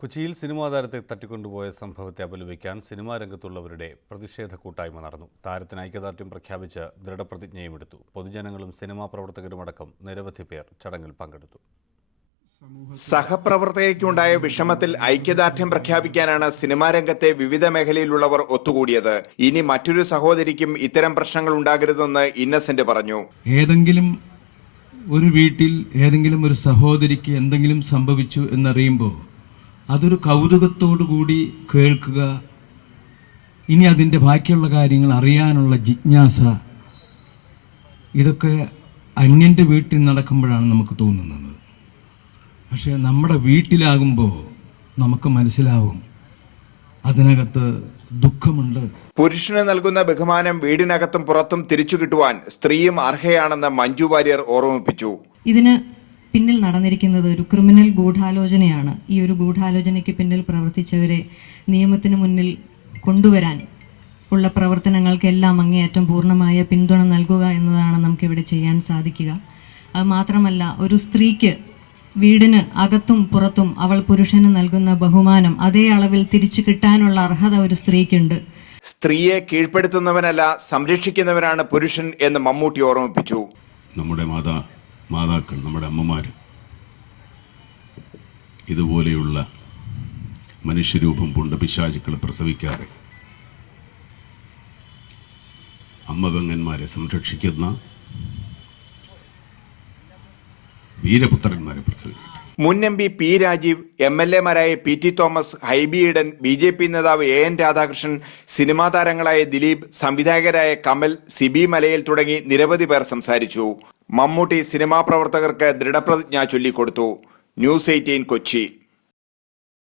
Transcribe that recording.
കൊച്ചിയിൽ സിനിമാ താരത്തെ തട്ടിക്കൊണ്ടുപോയ സംഭവത്തെ അപലപിക്കാൻ സിനിമാ രംഗത്തുള്ളവരുടെ പ്രതിഷേധ കൂട്ടായ്മ നടന്നു. താരത്തിന് ഐക്യദാർഢ്യം പ്രഖ്യാപിച്ച് ദൃഢപ്രതിജ്ഞയും എടുത്തു. പൊതുജനങ്ങളും സിനിമാ പ്രവർത്തകരുമടക്കം നിരവധി പേർ ചടങ്ങിൽ പങ്കെടുത്തു. സഹപ്രവർത്തകയ്ക്കുണ്ടായ വിഷമത്തിൽ ഐക്യദാർഢ്യം പ്രഖ്യാപിക്കാനാണ് സിനിമാ രംഗത്തെ വിവിധ മേഖലയിലുള്ളവർ ഒത്തുകൂടിയത്. ഇനി മറ്റൊരു സഹോദരിക്കും ഇത്തരം പ്രശ്നങ്ങൾ ഉണ്ടാകരുതെന്ന് ഇന്നസെന്റ് പറഞ്ഞു. ഏതെങ്കിലും ഒരു വീട്ടിൽ ഏതെങ്കിലും ഒരു സഹോദരിക്ക് എന്തെങ്കിലും സംഭവിച്ചു എന്നറിയുമ്പോൾ അതൊരു കൗതുകത്തോടു കൂടി കേൾക്കുക, ഇനി അതിൻ്റെ ബാക്കിയുള്ള കാര്യങ്ങൾ അറിയാനുള്ള ജിജ്ഞാസ, ഇതൊക്കെ അന്യൻ്റെ വീട്ടിൽ നടക്കുമ്പോഴാണ് നമുക്ക് തോന്നുന്നത്. പക്ഷേ നമ്മുടെ വീട്ടിലാകുമ്പോൾ നമുക്ക് മനസ്സിലാവും അതിനകത്ത് ദുഃഖമുണ്ട്. പുരുഷന് നൽകുന്ന ബഹുമാനം വീടിനകത്തും പുറത്തും തിരിച്ചു കിട്ടുവാൻ സ്ത്രീയും അർഹയാണെന്ന് മഞ്ജു വാര്യർ ഓർമ്മിപ്പിച്ചു. ഇതിന് പിന്നിൽ നടന്നിരിക്കുന്നത് ഒരു ക്രിമിനൽ ഗൂഢാലോചനയാണ്. ഈ ഒരു ഗൂഢാലോചനയ്ക്ക് പിന്നിൽ പ്രവർത്തിച്ചവരെ നിയമത്തിന് മുന്നിൽ കൊണ്ടുവരാൻ ഉള്ള പ്രവർത്തനങ്ങൾക്കെല്ലാം അങ്ങേയറ്റം പൂർണ്ണമായ പിന്തുണ നൽകുക എന്നതാണ് നമുക്കിവിടെ ചെയ്യാൻ സാധിക്കുക. അത് മാത്രമല്ല, ഒരു സ്ത്രീക്ക് വീടിന് അകത്തും പുറത്തും അവൾ പുരുഷന് നൽകുന്ന ബഹുമാനം അതേ അളവിൽ തിരിച്ചു കിട്ടാനുള്ള അർഹത ഒരു സ്ത്രീക്കുണ്ട്. സ്ത്രീയെ കീഴ്പ്പെടുത്തുന്നവനല്ല, സംരക്ഷിക്കുന്നവനാണ് പുരുഷൻ എന്ന് മമ്മൂട്ടി ഓർമ്മിപ്പിച്ചു. നമ്മുടെ മാതാക്കൾ, നമ്മുടെ അമ്മമാർ ഇതുപോലെയുള്ള മനുഷ്യരൂപം പൂണ്ട പിശാചുക്കളെ പ്രസവിക്കാതെ അമ്മപെങ്ങന്മാരെ സംരക്ഷിക്കുന്ന വീരപുത്രന്മാരെ പ്രസവിക്കട്ടെ. മുൻ MP പി രാജീവ്, MLA മാരായ PT Thomas, Hibi Eden, BJP നേതാവ് AN രാധാകൃഷ്ണൻ, സിനിമാ താരങ്ങളായ ദിലീപ്, സംവിധായകരായ കമൽ, സിബി മലയിൽ തുടങ്ങി നിരവധി പേർ സംസാരിച്ചു. മമ്മൂട്ടി സിനിമാ പ്രവർത്തകർക്ക് ദൃഢപ്രതിജ്ഞ ചൊല്ലിക്കൊടുത്തു. News 18 കൊച്ചി.